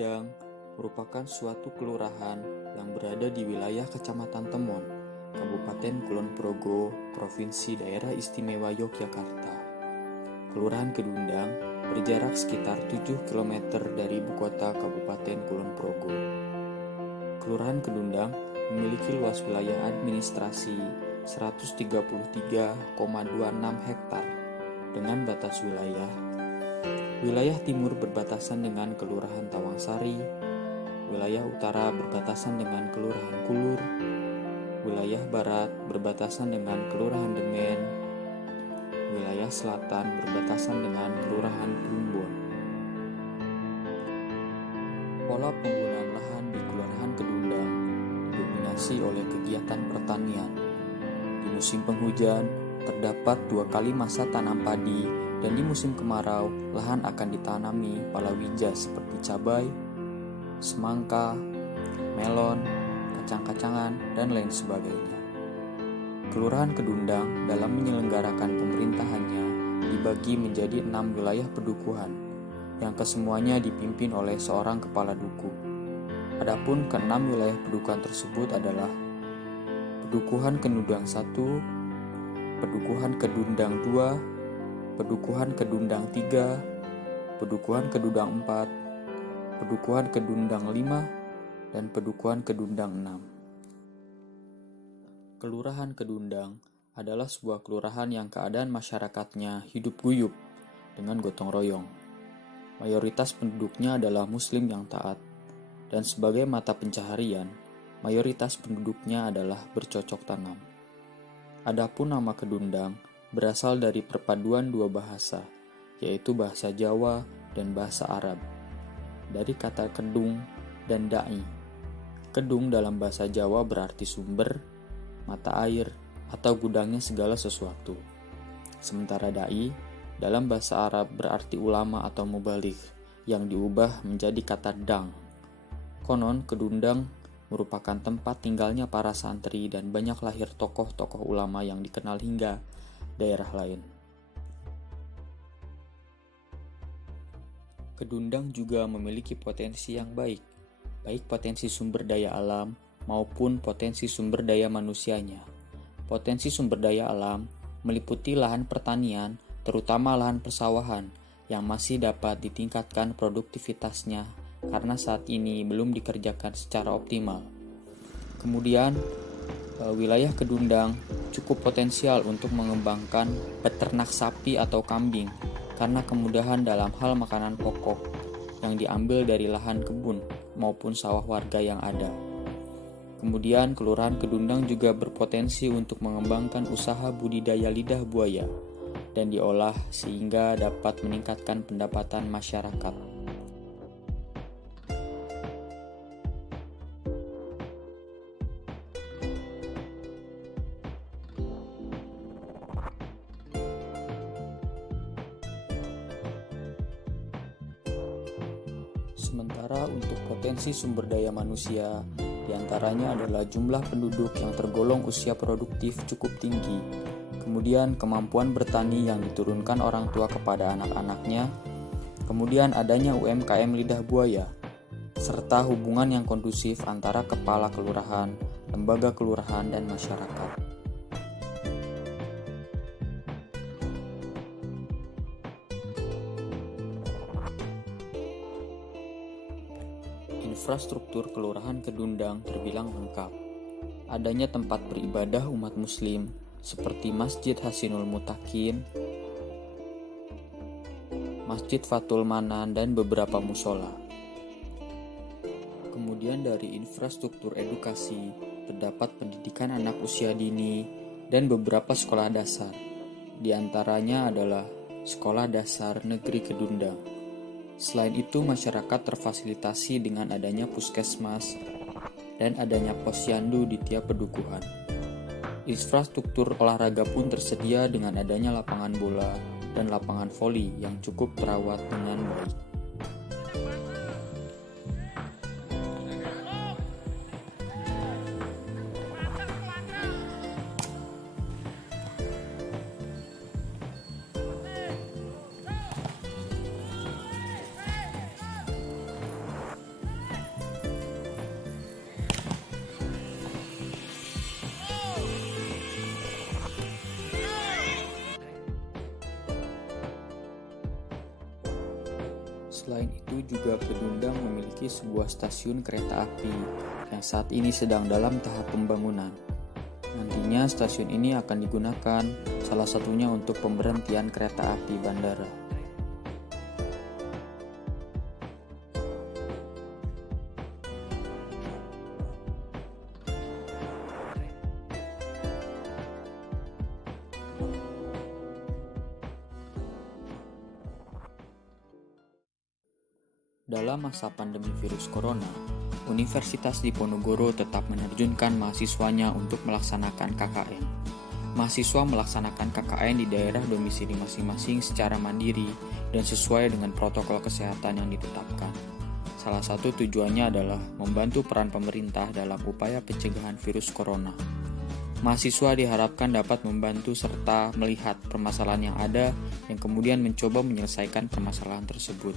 Kedundang merupakan suatu kelurahan yang berada di wilayah Kecamatan Temon, Kabupaten Kulon Progo, Provinsi Daerah Istimewa Yogyakarta. Kelurahan Kedundang berjarak sekitar 7 km dari ibu kota Kabupaten Kulon Progo. Kelurahan Kedundang memiliki luas wilayah administrasi 133,26 hektar dengan batas wilayah timur berbatasan dengan Kelurahan Tawangsari, wilayah utara berbatasan dengan Kelurahan Kulur, wilayah barat berbatasan dengan Kelurahan Demen, wilayah selatan berbatasan dengan Kelurahan Plumbon. Pola penggunaan lahan di Kelurahan Kedundang didominasi oleh kegiatan pertanian. Di musim penghujan, terdapat 2 kali masa tanam padi, dan di musim kemarau, lahan akan ditanami palawija seperti cabai, semangka, melon, kacang-kacangan, dan lain sebagainya. Kelurahan Kedundang dalam menyelenggarakan pemerintahannya dibagi menjadi 6 wilayah pedukuhan, yang kesemuanya dipimpin oleh seorang kepala duku. Adapun ke-6 wilayah pedukuhan tersebut adalah Pedukuhan Kedundang 1, Pedukuhan Kedundang 2, Pedukuhan Kedundang 3, Pedukuhan Kedundang 4, Pedukuhan Kedundang 5, dan Pedukuhan Kedundang 6. Kelurahan Kedundang adalah sebuah kelurahan yang keadaan masyarakatnya hidup guyup dengan gotong royong. Mayoritas penduduknya adalah Muslim yang taat, dan sebagai mata pencaharian, mayoritas penduduknya adalah bercocok tanam. Adapun nama Kedundang berasal dari perpaduan 2 bahasa, yaitu bahasa Jawa dan bahasa Arab, dari kata kedung dan da'i. Kedung dalam bahasa Jawa berarti sumber, mata air, atau gudangnya segala sesuatu. Sementara da'i dalam bahasa Arab berarti ulama atau mubaligh, yang diubah menjadi kata dang. Konon Kedundang merupakan tempat tinggalnya para santri dan banyak lahir tokoh-tokoh ulama yang dikenal hingga daerah lain. Kedundang juga memiliki potensi yang baik potensi sumber daya alam maupun potensi sumber daya manusianya. Potensi sumber daya alam meliputi lahan pertanian, terutama lahan persawahan, yang masih dapat ditingkatkan produktivitasnya karena saat ini belum dikerjakan secara optimal. Kemudian, wilayah Kedundang cukup potensial untuk mengembangkan peternak sapi atau kambing karena kemudahan dalam hal makanan pokok yang diambil dari lahan kebun maupun sawah warga yang ada. Kemudian Kelurahan Kedundang juga berpotensi untuk mengembangkan usaha budidaya lidah buaya dan diolah sehingga dapat meningkatkan pendapatan masyarakat. Sementara untuk potensi sumber daya manusia, diantaranya adalah jumlah penduduk yang tergolong usia produktif cukup tinggi, kemudian kemampuan bertani yang diturunkan orang tua kepada anak-anaknya, kemudian adanya UMKM lidah buaya, serta hubungan yang kondusif antara kepala kelurahan, lembaga kelurahan, dan masyarakat. Infrastruktur Kelurahan Kedundang terbilang lengkap. Adanya tempat beribadah umat Muslim seperti Masjid Hasinul Mutakin, Masjid Fatul Manan, dan beberapa musola. Kemudian dari infrastruktur edukasi, terdapat pendidikan anak usia dini dan beberapa sekolah dasar. Di antaranya adalah Sekolah Dasar Negeri Kedundang. Selain itu, masyarakat terfasilitasi dengan adanya puskesmas dan adanya posyandu di tiap pedukuhan. Infrastruktur olahraga pun tersedia dengan adanya lapangan bola dan lapangan voli yang cukup terawat dengan baik. Selain itu juga Kedundang memiliki sebuah stasiun kereta api yang saat ini sedang dalam tahap pembangunan. Nantinya stasiun ini akan digunakan salah satunya untuk pemberhentian kereta api bandara. Dalam masa pandemi virus corona, Universitas Diponegoro tetap menerjunkan mahasiswanya untuk melaksanakan KKN. Mahasiswa melaksanakan KKN di daerah domisili masing-masing secara mandiri dan sesuai dengan protokol kesehatan yang ditetapkan. Salah satu tujuannya adalah membantu peran pemerintah dalam upaya pencegahan virus corona. Mahasiswa diharapkan dapat membantu serta melihat permasalahan yang ada yang kemudian mencoba menyelesaikan permasalahan tersebut.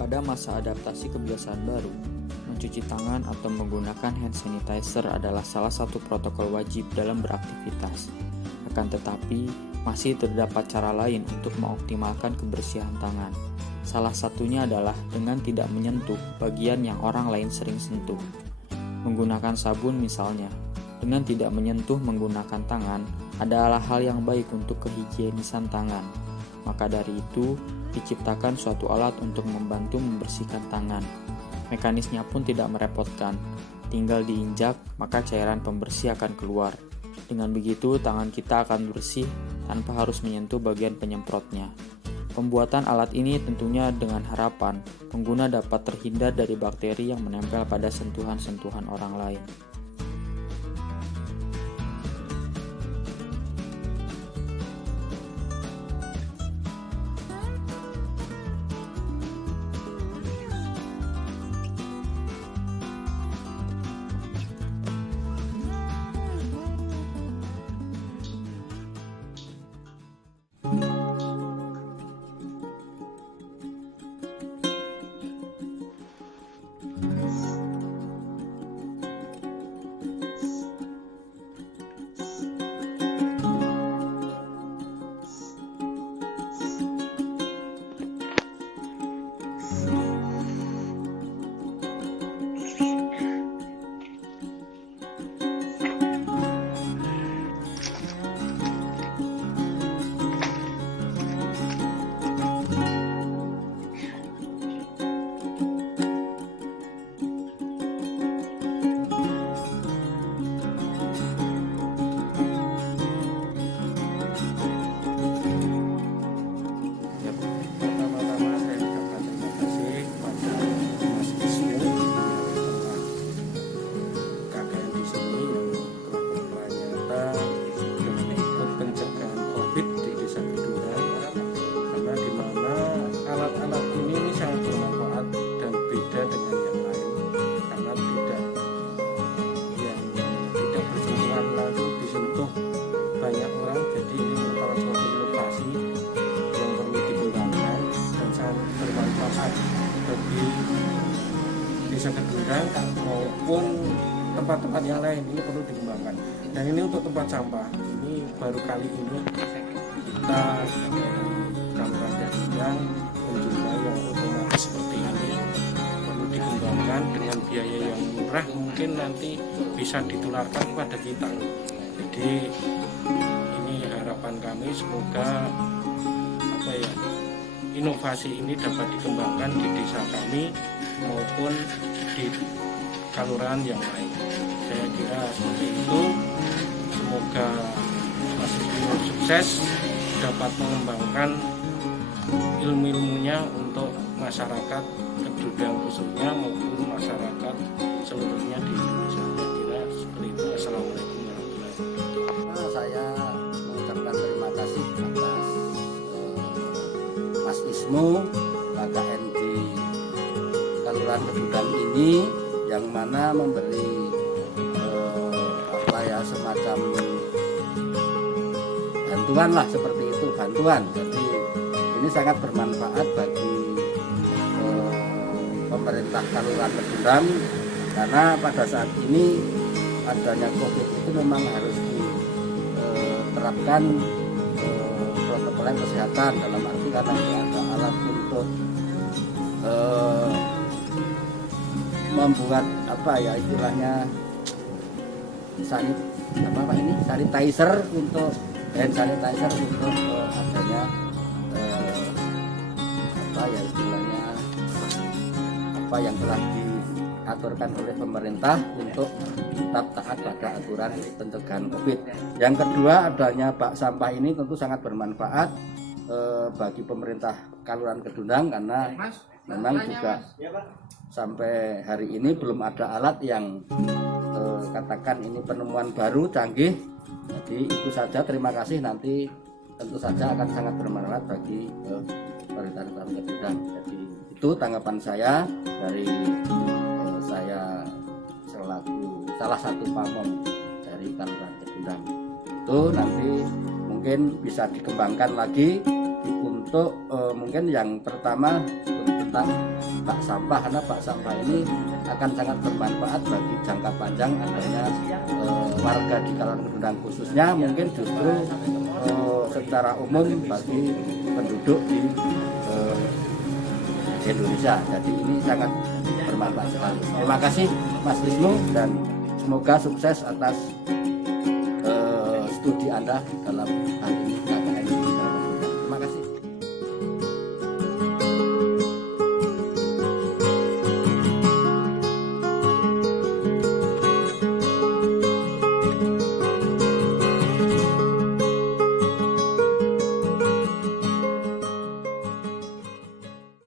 Pada masa adaptasi kebiasaan baru, mencuci tangan atau menggunakan hand sanitizer adalah salah satu protokol wajib dalam beraktivitas. Akan tetapi, masih terdapat cara lain untuk mengoptimalkan kebersihan tangan. Salah satunya adalah dengan tidak menyentuh bagian yang orang lain sering sentuh. Menggunakan sabun misalnya, dengan tidak menyentuh menggunakan tangan adalah hal yang baik untuk kehigienisan tangan. Maka dari itu, diciptakan suatu alat untuk membantu membersihkan tangan. Mekanisnya pun tidak merepotkan. Tinggal diinjak, maka cairan pembersih akan keluar. Dengan begitu, tangan kita akan bersih tanpa harus menyentuh bagian penyemprotnya. Pembuatan alat ini tentunya dengan harapan pengguna dapat terhindar dari bakteri yang menempel pada sentuhan-sentuhan orang lain. Desa Kedundang maupun tempat-tempat yang lain ini perlu dikembangkan. Dan ini untuk tempat sampah, ini baru kali ini kita Kabupaten Kedundang menjumpai yang otomatis seperti ini perlu dikembangkan dengan biaya yang murah, mungkin nanti bisa ditularkan kepada kita. Jadi ini harapan kami, semoga inovasi ini dapat dikembangkan di desa kami maupun di kelurahan yang lain. Saya kira seperti itu. Semoga Mas Ismino sukses dapat mengembangkan ilmu-ilmunya untuk masyarakat Kedundang khususnya maupun masyarakat seluruhnya di Indonesia. Saya kira seperti itu. Assalamualaikum warahmatullahi wabarakatuh. Saya mengucapkan terima kasih atas Mas Ismo KKN di Kelurahan Kedundang ini yang mana memberi semacam bantuan lah, seperti itu, bantuan. Jadi ini sangat bermanfaat bagi pemerintah Kelurahan Kedundang, karena pada saat ini adanya COVID itu memang harus diterapkan mempelai kesehatan, dalam arti karena ini ada alat untuk membuat apa ya istilahnya sanitizer untuk hand sanitizer untuk adanya apa ya istilahnya apa yang telah diaturkan oleh pemerintah untuk tetap taat pada aturan pencegahan COVID. Yang kedua, adanya bak sampah ini tentu sangat bermanfaat bagi pemerintah Kelurahan Kedundang karena memang juga sampai hari ini belum ada alat yang katakan ini penemuan baru canggih. Jadi itu saja, terima kasih, nanti tentu saja akan sangat bermanfaat bagi pemerintah Kelurahan Kedundang. Jadi itu tanggapan saya dari saya selaku salah satu pamong dari Kelurahan Kedundang. Itu nanti mungkin bisa dikembangkan lagi untuk mungkin yang pertama tentang bak sampah, karena bak sampah ini akan sangat bermanfaat bagi jangka panjang adanya warga di Kelurahan Kedundang khususnya, mungkin justru secara umum bagi penduduk di Indonesia. Jadi ini sangat bermanfaat sekali. Terima kasih Mas Wisnu dan semoga sukses atas studi Anda dalam hal ini.